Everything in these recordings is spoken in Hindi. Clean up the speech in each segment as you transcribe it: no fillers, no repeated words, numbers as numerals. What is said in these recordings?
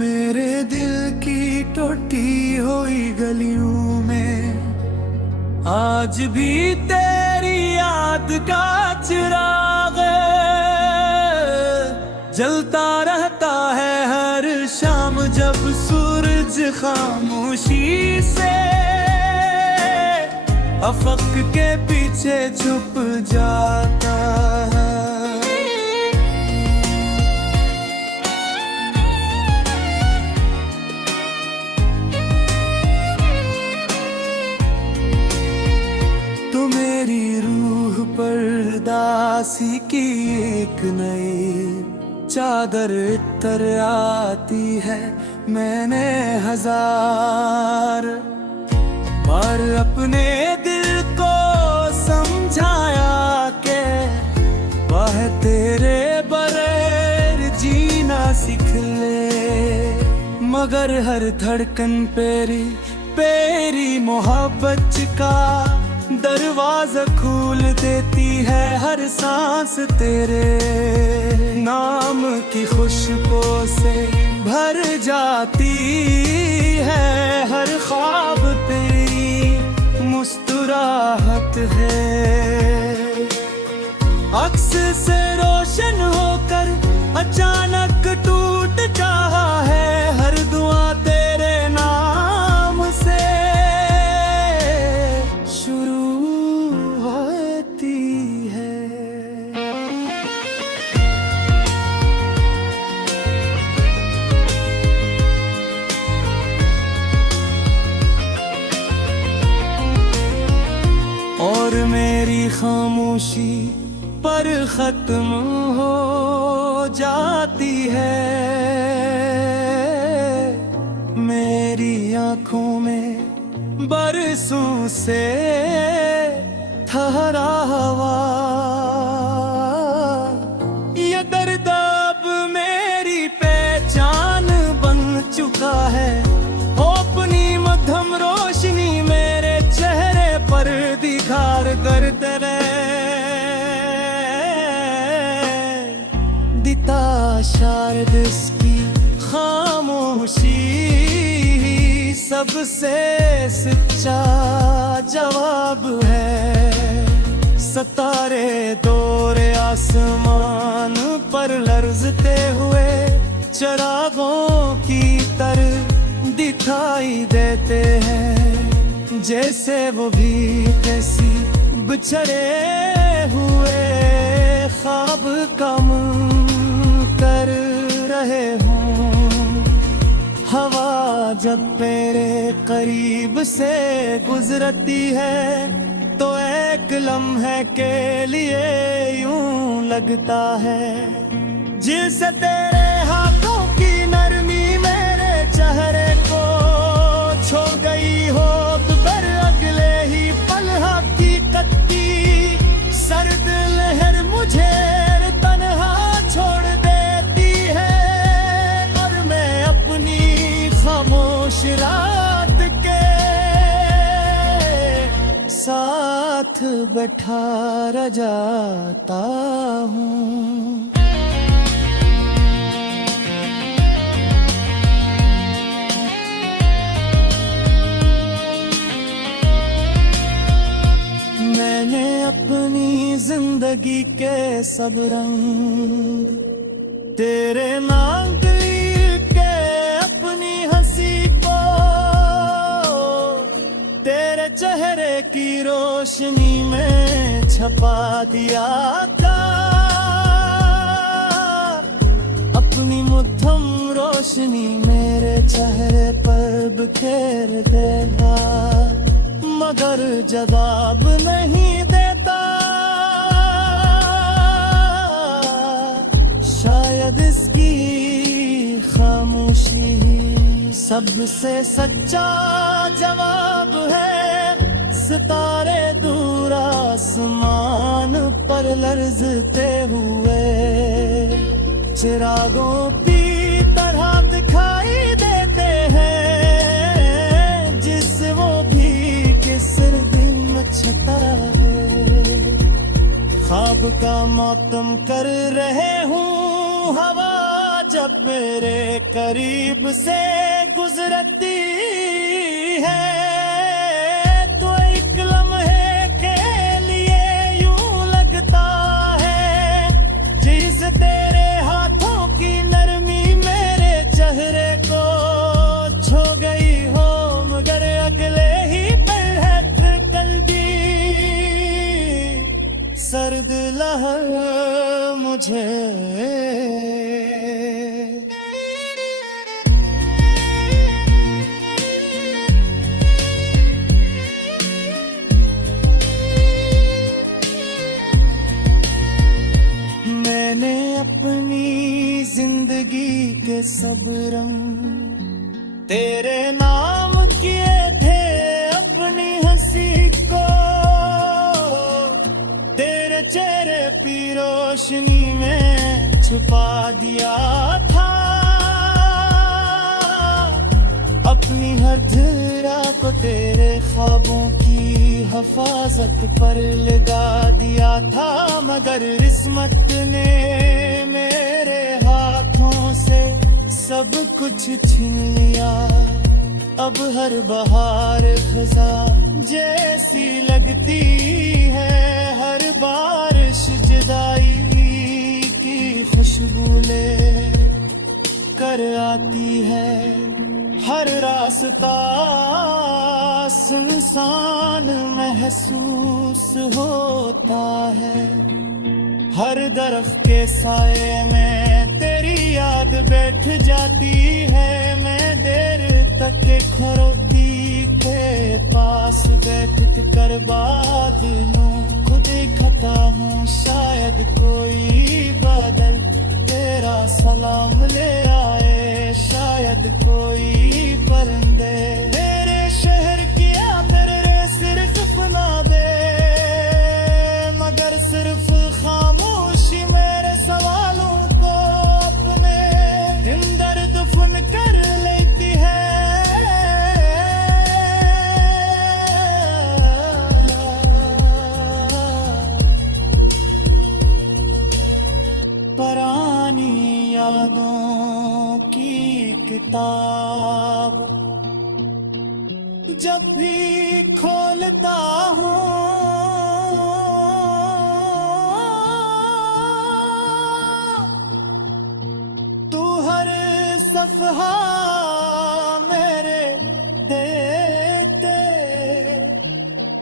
मेरे दिल की टूटी हुई गलियों में आज भी तेरी याद का चिराग जलता रहता है हर शाम जब सूरज खामोशी से अफक के पीछे छुप जाता है। तो मेरी रूह पर दासी की एक नई चादर तर आती है। मैंने हजार बार अपने दिल को समझाया के वह तेरे बगैर जीना सीख ले, मगर हर धड़कन पेरी मोहब्बत का दरवाजा खोल देती है। हर सांस तेरे नाम की खुशबू से भर जाती है। हर ख्वाब तेरी मुस्कुराहट है, अक्स से रोशन होकर अचानक टूट जाता है। हर दुआ तेरे नाम से और मेरी खामोशी पर खत्म हो जाती है। मेरी आंखों में बरसों से ठहरा हुआ ये दर्द अब मेरी पहचान बन चुका है। अपनी मध्यम रोशनी मेरे चेहरे पर दिखार करते दिता शायद इसकी खामोशी सबसे सच्चा जवाब है। सितारे दौरे आसमान पर लर्जते हुए चिरागों की तरह दिखाई देते हैं, जैसे वो भी किसी बिछड़े हुए ख्वाब कम कर रहे हों। हवा जब मेरे करीब से गुजरती है तो एक लम्हे के लिए यूं लगता है जिसे तेरे हाथों की नरमी मेरे चेहरे को छो गई हो। पर अगले ही पल हकीकत की सर्द लहर मुझे तन्हा छोड़ देती है। और मैं अपनी खामोश रात के साथ बैठा रह जाता हूँ। मैंने अपनी जिंदगी के सब रंग तेरे नाम के अपनी हंसी को तेरे चेहरे की रोशनी में छपा दिया था। अपनी मध्यम रोशनी मेरे चेहरे पर बिखेर देना, मगर जवाब नहीं देता। शायद इसकी खामोशी सबसे सच्चा जवाब है। सितारे दूर आसमान पर लर्जते हुए चिरागों की तरह दिखाई देते हैं, जिस वो भी किसर दिन में छतरा है। ख्वाब का मातम कर रहे हूँ हवा जब मेरे करीब से गुजरती है तो एक लम्हे के लिए यूं लगता है जैसे तेरे हाथों की नरमी मेरे चेहरे को छू गई हो, मगर अगले ही पल है फिर दी सर्द लहर मुझे। मैंने अपनी जिंदगी के सब रंग तेरे नाम किए थे, अपनी हंसी को तेरे चेहरे की रोशनी में छुपा दिया था। अपनी हर धरा को तेरे ख्वाबों की हिफाजत पर लगा दिया था, मगर किस्मत ने मेरे हाथों से सब कुछ छीन लिया। अब हर बहार खजा जैसी लगती है, हर बारिश जुदाई की खुशबू ले कर आती है। हर रास्ता सुनसान महसूस होता है, हर दरख्त के साए में तेरी याद बैठ जाती है। मैं देर तक खरोती के पास बैठ कर बात लूं, खुद खता हूँ शायद कोई बादल तेरा सलाम ले आए, शायद कोई परिंदे तेरे शहर की आदर सिर्फ सुना दे, मगर सिर्फ खामोशी मेरे सवालों को अपने अंदर दफन कर लेती है। पुरानी यादों की किताब जब भी खोलता हूँ तू हर सफहा मेरे देते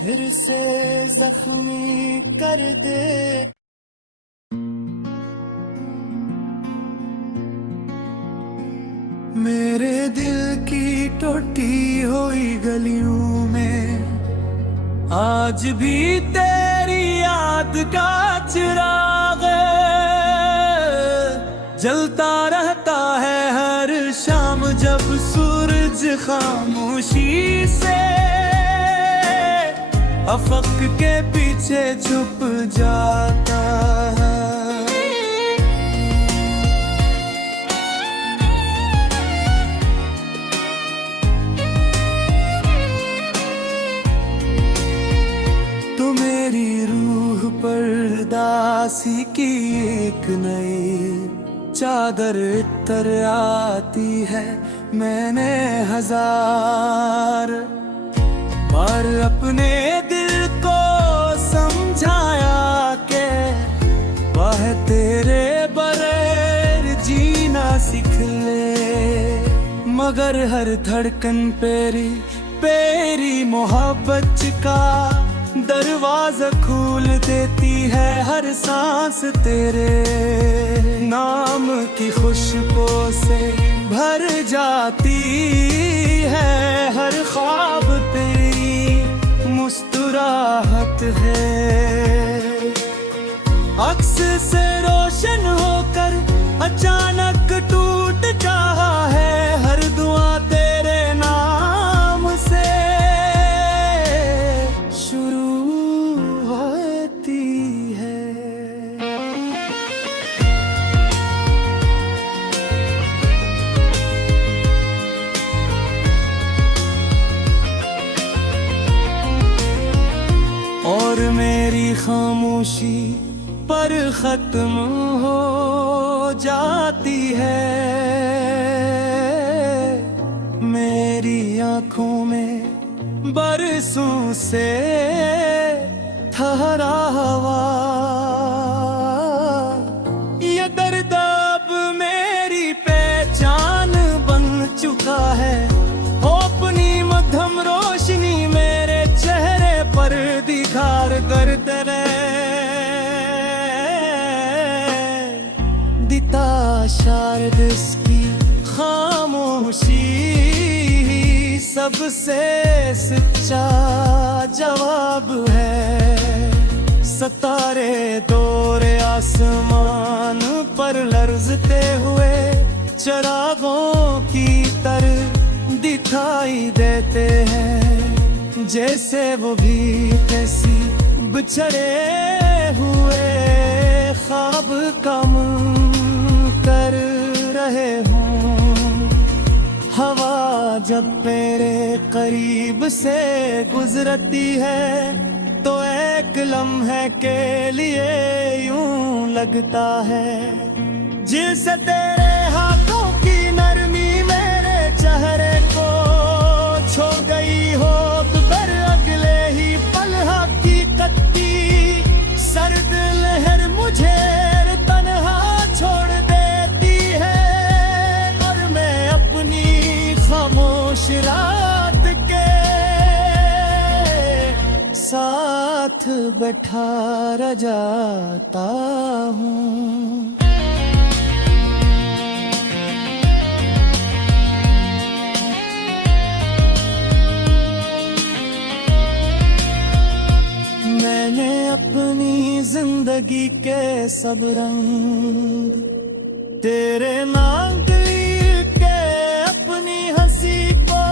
फिर से जख्मी कर दे। मेरे दिल की टूटी हुई गलियों में आज भी तेरी याद का चिराग जलता रहता है हर शाम, जब सूरज खामोशी से अफक के पीछे छुप जाता है। मेरी रूह पर दासी की एक नई चादर तर आती है। मैंने हजार बार अपने दिल को समझाया के वह तेरे बगैर जीना सीख ले, मगर हर धड़कन पेरी मोहब्बत का दरवाजा खोल देती है। हर सांस तेरे नाम की खुशबू से भर जाती है, हर ख्वाब तेरी मुस्कुराहट है। अक्स से रोशन होकर अचानक टूट जाता है, हर दुआ तेरे नाम से और मेरी खामोशी पर खत्म हो जाती है। मेरी आंखों में बरसों से ठहरा हवा, ये दर्द अब मेरी पहचान बन चुका है। अपनी मध्यम रोशनी मेरे चेहरे पर दिखार करते दिता शायद इसकी खामोशी सबसे सच्चा जवाब है। सितारे दौरे आसमान पर लर्जते हुए चिरागों की तरह दिखाई देते हैं, जैसे वो भी कैसी बिछड़े हुए ख्वाब कम कर रहे हों। हवा जब मेरे करीब से गुजरती है तो एक लम्हे के लिए यूं लगता है जैसे तेरे हाथों की नरमी मेरे चेहरे को छू गई हो। पर अगले ही पल हकीकती सर्द लहर मुझे तन्हा छोड़ देती है, और मैं अपनी खामोश रात के साथ बैठा रह जाता हूँ। मैंने अपनी जिंदगी के सब रंग तेरे नाम के अपनी हंसी को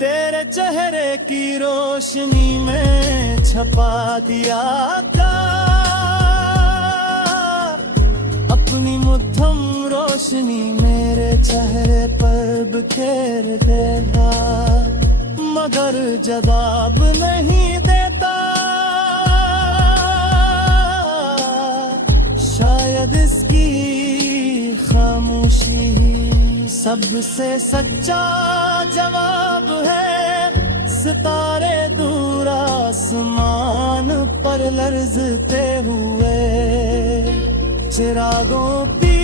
तेरे चेहरे की रोशनी में छपा दिया था। अपनी मध्यम रोशनी मेरे चेहरे पर बिखेर देता, मगर जवाब नहीं देता। शायद इसकी खामोशी सबसे सच्चा जवाब है। सितारे दूर आसमान पर लर्जते हुए चिरागों की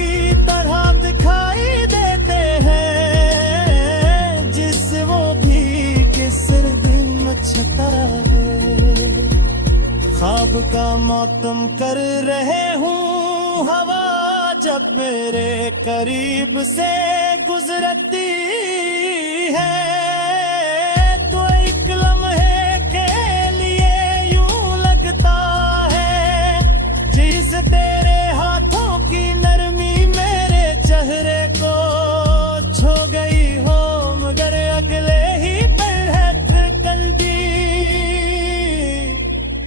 तरह दिखाई देते हैं, जिस वो भी किसर दिन छता है। ख्वाब का मातम कर रहे हूँ हवा जब मेरे करीब से गुजरती है, तो एक लम्हे के लिए यूं लगता है जिस तेरे हाथों की नरमी मेरे चेहरे को छू गई हो। मगर अगले ही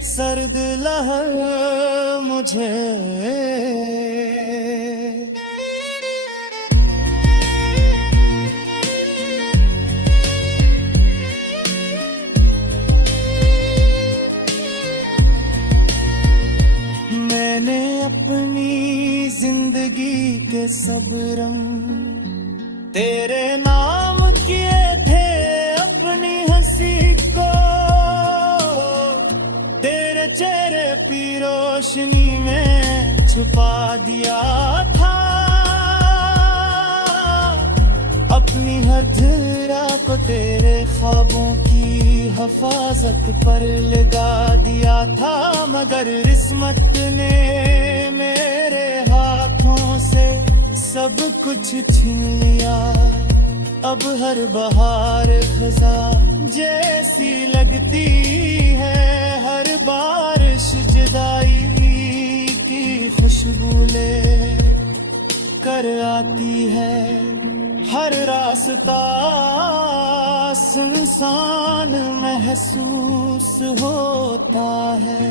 सर्द लहर मुझे मैंने अपनी जिंदगी के सब रंग तेरे नाम किए थे। अपनी हंसी को तेरे चेहरे की रोशनी में छुपा दिया था। अपनी हर धरा को तेरे ख्वाबों की हिफाजत पर लगा दिया था, मगर किस्मत ने मेरे हाथों से सब कुछ छीन लिया। अब हर बहार खजा जैसी लगती है, हर बारिश जुदाई की खुशबू ले कर आती है। हर रास्ता सुनसान महसूस होता है,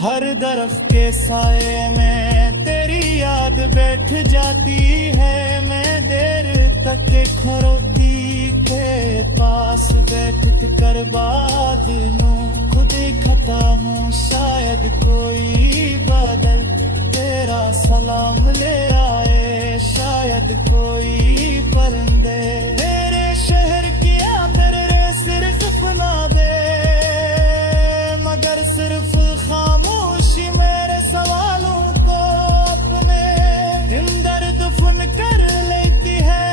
हर दरख्त के साए में तेरी याद बैठ जाती है। मैं देर तक खरोती के पास बैठ कर बात लूं, खुद खता हूँ शायद कोई बादल तेरा पैगाम ले आए शायद कोई परिंदे। तेरे शहर की आदर सिर्फ सुना दे, मगर सिर्फ खामोशी मेरे सवालों को अपने हमदर्द फन कर लेती है।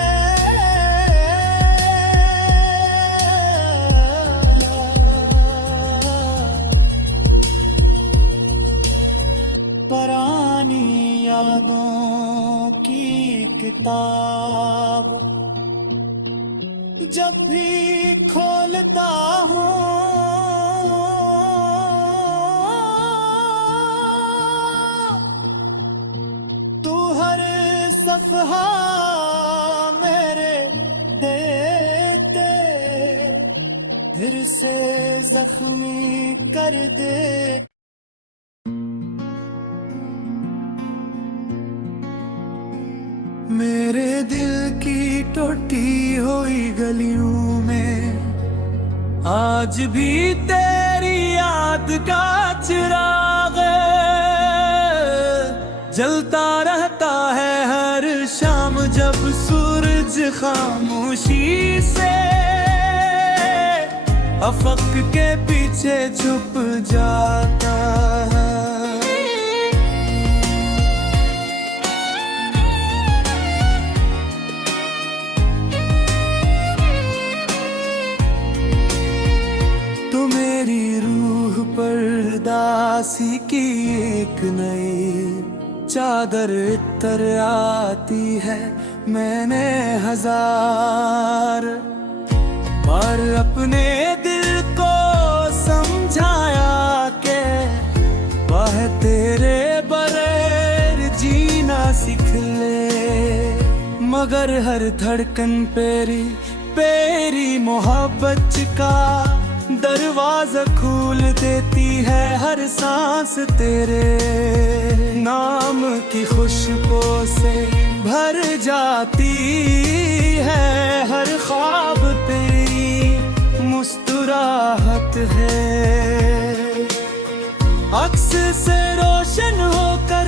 पुरानी यादों की किताब जब भी खोलता हूँ तू हर सफहा मेरे देते फिर से जख्मी कर दे। मेरे दिल की टूटी हुई गलियों में आज भी तेरी याद का चिराग जलता रहता है हर शाम जब सूरज खामोशी से अफक के पीछे छुप जाता है। मेरी रूह पर दासी की एक नई चादर तर आती है। मैंने हजार बार अपने दिल को समझाया के वह तेरे बगैर जीना सीख ले, मगर हर धड़कन पेरी मोहब्बत का दरवाजा खोल देती है। हर सांस तेरे नाम की खुशबू से भर जाती है। हर ख्वाब तेरी मुस्कुराहट है। अक्स से रोशन होकर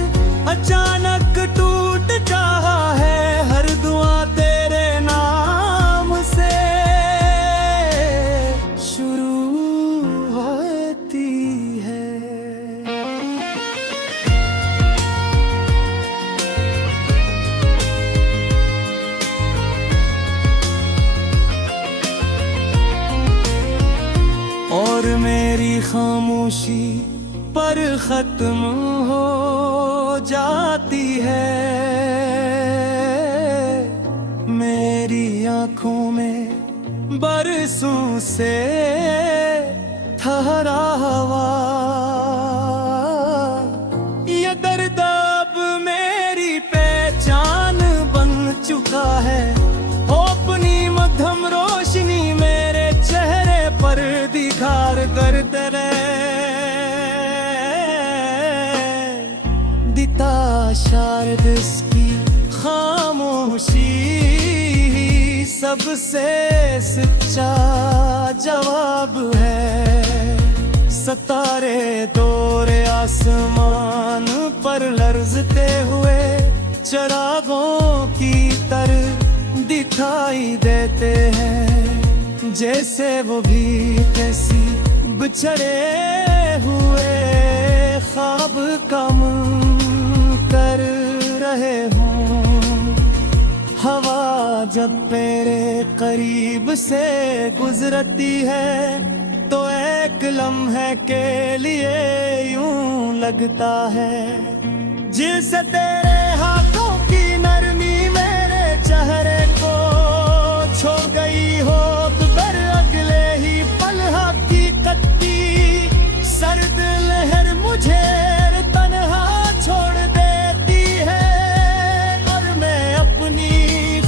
अचानक टूट रहा है। हर दुआ तेरे नाम से और मेरी खामोशी पर खत्म हो जाती है। मेरी आंखों में बरसों से ठहरा हवा ये दर्द अब मेरी पहचान बन चुका है। अपनी मध्यम रोशनी मेरे चेहरे पर दिखार करते दिता शायद इसकी खामोशी सबसे सच्चा जवाब है। सितारे दौरे आसमान पर लर्जते हुए चिरागों की तरह दिखाई देते हैं, जैसे वो भी कैसी बिछड़े हुए ख्वाब कम कर रहे हों। हवा जब मेरे करीब से गुजरती है तो एक लम्हे के लिए यूं लगता है जिससे तेरे हाथों की नरमी मेरे चेहरे को छो गई हो। पर अगले ही पल हकीकत की सर्द लहर मुझे तन्हा छोड़ देती है। और मैं अपनी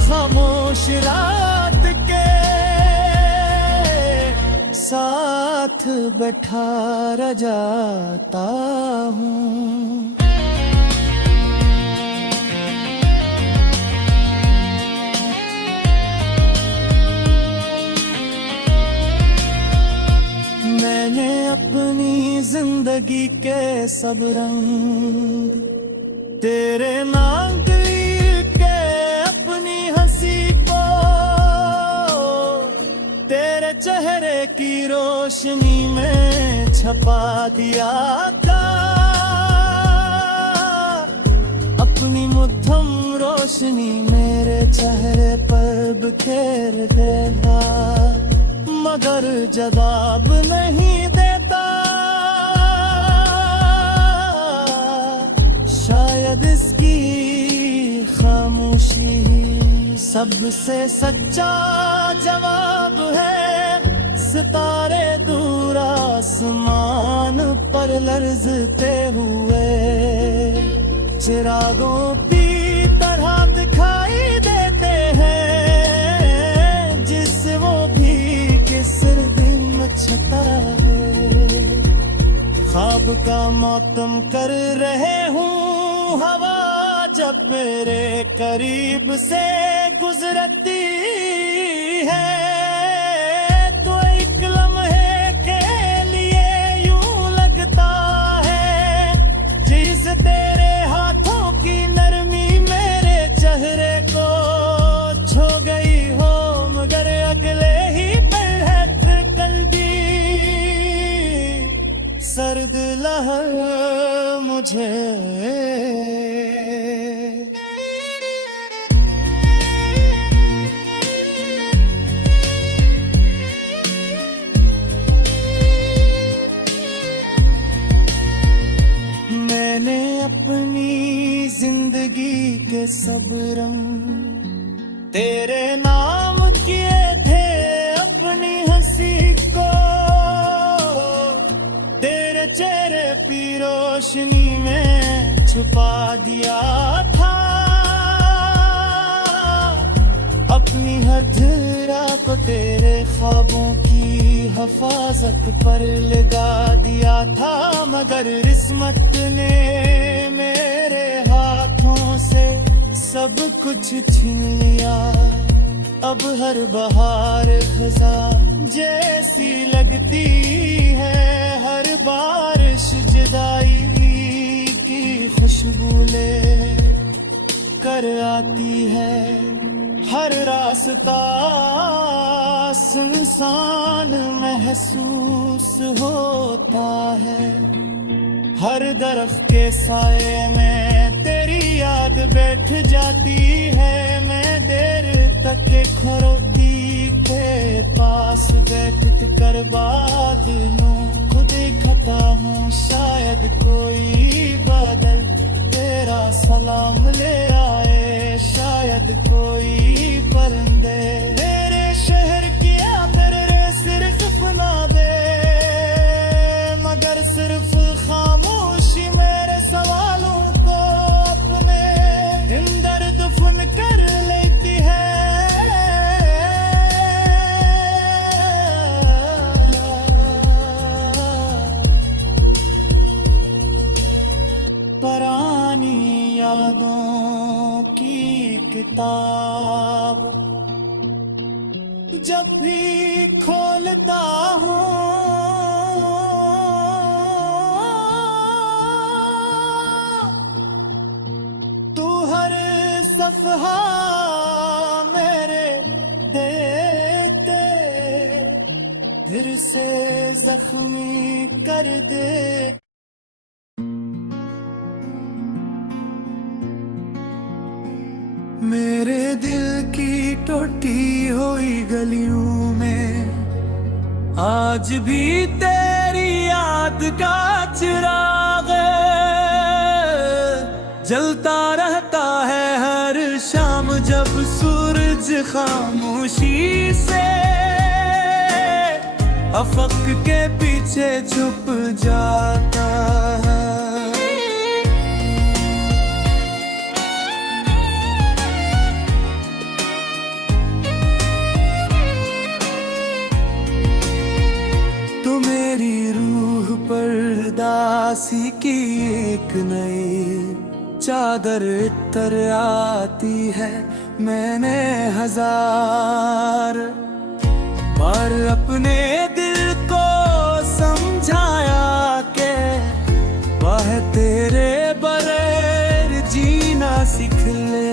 खामोश रात के साथ बैठा रह जाता हूँ। मैंने अपनी जिंदगी के सब रंग तेरे नाम के अपनी हंसी को तेरे चेहरे की रोशनी में छपा दिया था। अपनी मुट्ठम रोशनी मेरे चेहरे पर बिखेर देता, मगर जवाब नहीं देता। शायद इसकी खामोशी सबसे सच्चा जवाब है। सितारे दूर आसमान पर लरजते हुए चिरागों की तरह दिखाई देते हैं, जिससे वो भी किसर दिन छता है। ख्वाब का मौतम कर रहे हूँ हवा जब मेरे करीब से गुजरती है, तो एक लम्हे के लिए यूं लगता है जैसे तेरे हाथों की नरमी मेरे चेहरे को छू गई हो, मगर अगले ही पल है ठिकंडी सर्द लहर मुझे। मैंने अपनी जिंदगी के सब रंग तेरे नाम किए थे, अपनी हंसी को तेरे चेहरे की रोशनी में छुपा दिया था। अपनी हर धरा को तेरे ख्वाबों की हिफाजत पर लगा दिया था, मगर किस्मत ने मेरे हाथों से सब कुछ छीन लिया। अब हर बहार खजा जैसी लगती है, हर बारिश जुदाई की खुशबू ले कर आती है। हर रास्ता सुनसान महसूस होता है, हर दरख्त के साए में तेरी याद बैठ जाती है। मैं देर तक के खरोती के पास बैठ कर बात लूं, खुद खता हूँ शायद कोई बादल तेरा सलाम ले आए, शायद कोई परिंदे तेरे शहर की आदर सिर्फ ना दे, मगर सिर्फ खामोशी मेरे सवालों को अपने अंदर दफन कर लेती है। पुरानी यादों की किताब जब भी खोलता हूँ, तू हर सफहा मेरे देते फिर से जख्मी कर दे। मेरे दिल की टूटी हुई गलियों में आज भी तेरी याद का चिराग जलता रहता है हर शाम, जब सूरज खामोशी से अफक के पीछे छुप जाता है। मेरी रूह पर दासी की एक नई चादर तर आती है। मैंने हजार बार अपने दिल को समझाया के वह तेरे बगैर सीख ले,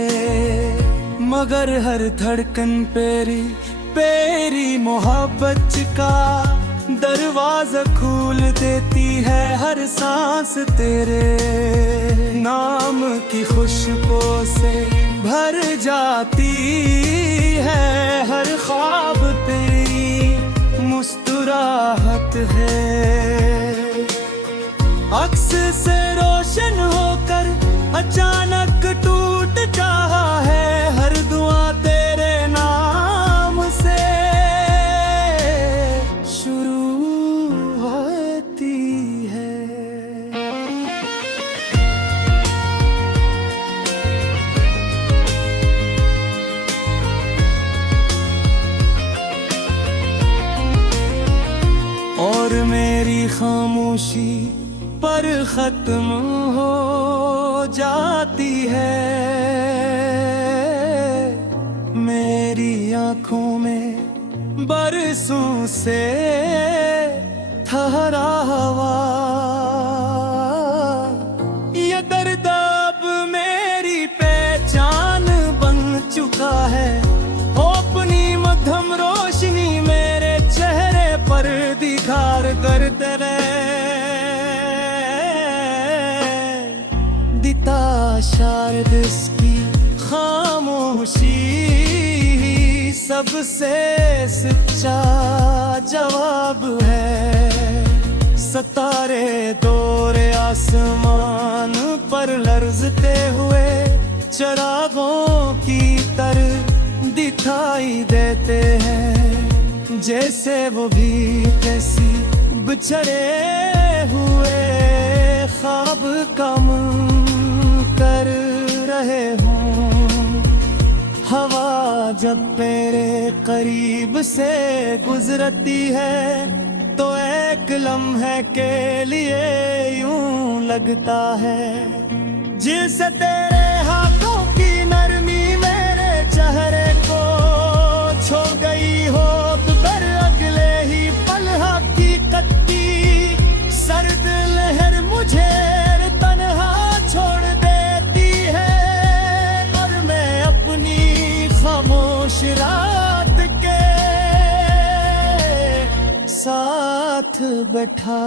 मगर हर धड़कन पेरी पेरी मोहब्बत का दरवाजा खोल देती है हर सांस तेरे नाम की खुशबू से भर जाती है हर ख्वाब तेरी मुस्कुराहट है। अक्स से रोशन होकर अचानक टूट जाता है हर दुआ तेरे नाम से शुरू होती है। और मेरी खामोशी पर खत्म हो जाती है, मेरी आंखों में बरसों से ठहरा हुआ ये दर्द अब मेरी पहचान बन चुका है। अपनी मध्यम रोशनी मेरे चेहरे पर दिखार करते रहे, दिता शायद इसकी खामोशी सबसे सच्चा जवाब है। सितारे दौरे आसमान पर लर्जते हुए चिरागों की तरह दिखाई देते हैं, जैसे वो भी कैसी बिछड़े हुए ख्वाब कम कर रहे हों। हवा जब मेरे करीब से गुजरती है तो एक लम्हे के लिए यूं लगता है जिसे तेरे हाथों की नरमी मेरे चेहरे को छो गई हो, पर अगले ही पल हकीकत की सर्द लहर मुझे तन्हा छोड़ देती है। और मैं अपनी खामोश रात के साथ बैठा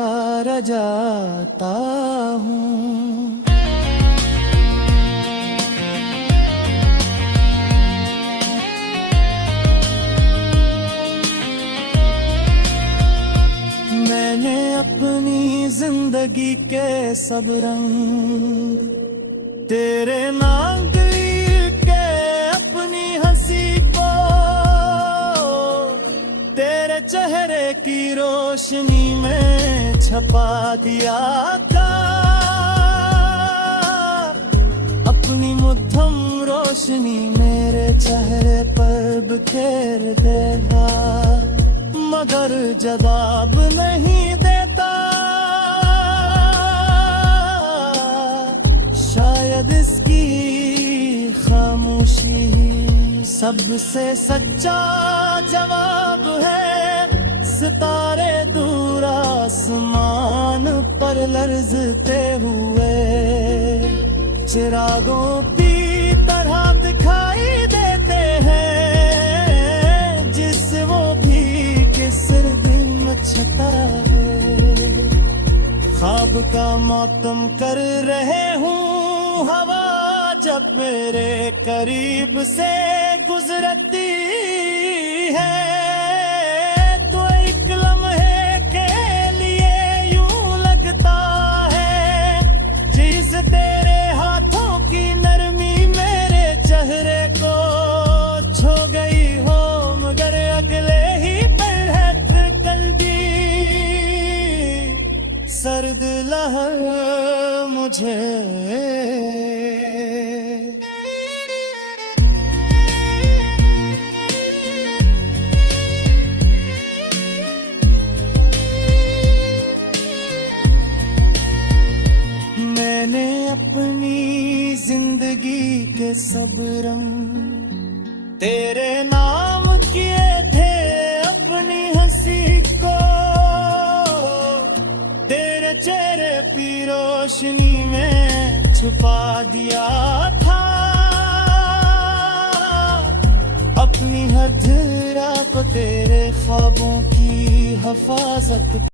रह जाता हूँ। मैंने अपनी जिंदगी के सब रंग तेरे नाम के अपनी हंसी को तेरे चेहरे की रोशनी में छपा दिया था। अपनी मध्यम रोशनी मेरे चेहरे पर बिखेर देना, मगर जवाब नहीं देता। शायद इसकी खामोशी सबसे सच्चा जवाब है। सितारे दूर आसमान पर लर्जते हुए चिरागों की तरह दिखाई देते हैं, जिस वो भी किसर दिल में छता है। ख्वाब का मातम कर रहे हूँ हवा जब मेरे करीब से गुजरती है, तो एक लम्हे के लिए यूं लगता है जिस तेरे हाथों की नरमी मेरे चेहरे को छो गई हो, मगर अगले ही पल है कल की सर्द लहर मुझे मैंने अपनी जिंदगी के सब रंग तेरे नाम किए थे। अपनी हंसी को तेरे चेहरे की रोशनी में छुपा दिया था। हर दिल को तेरे ख्वाबों की हिफाजत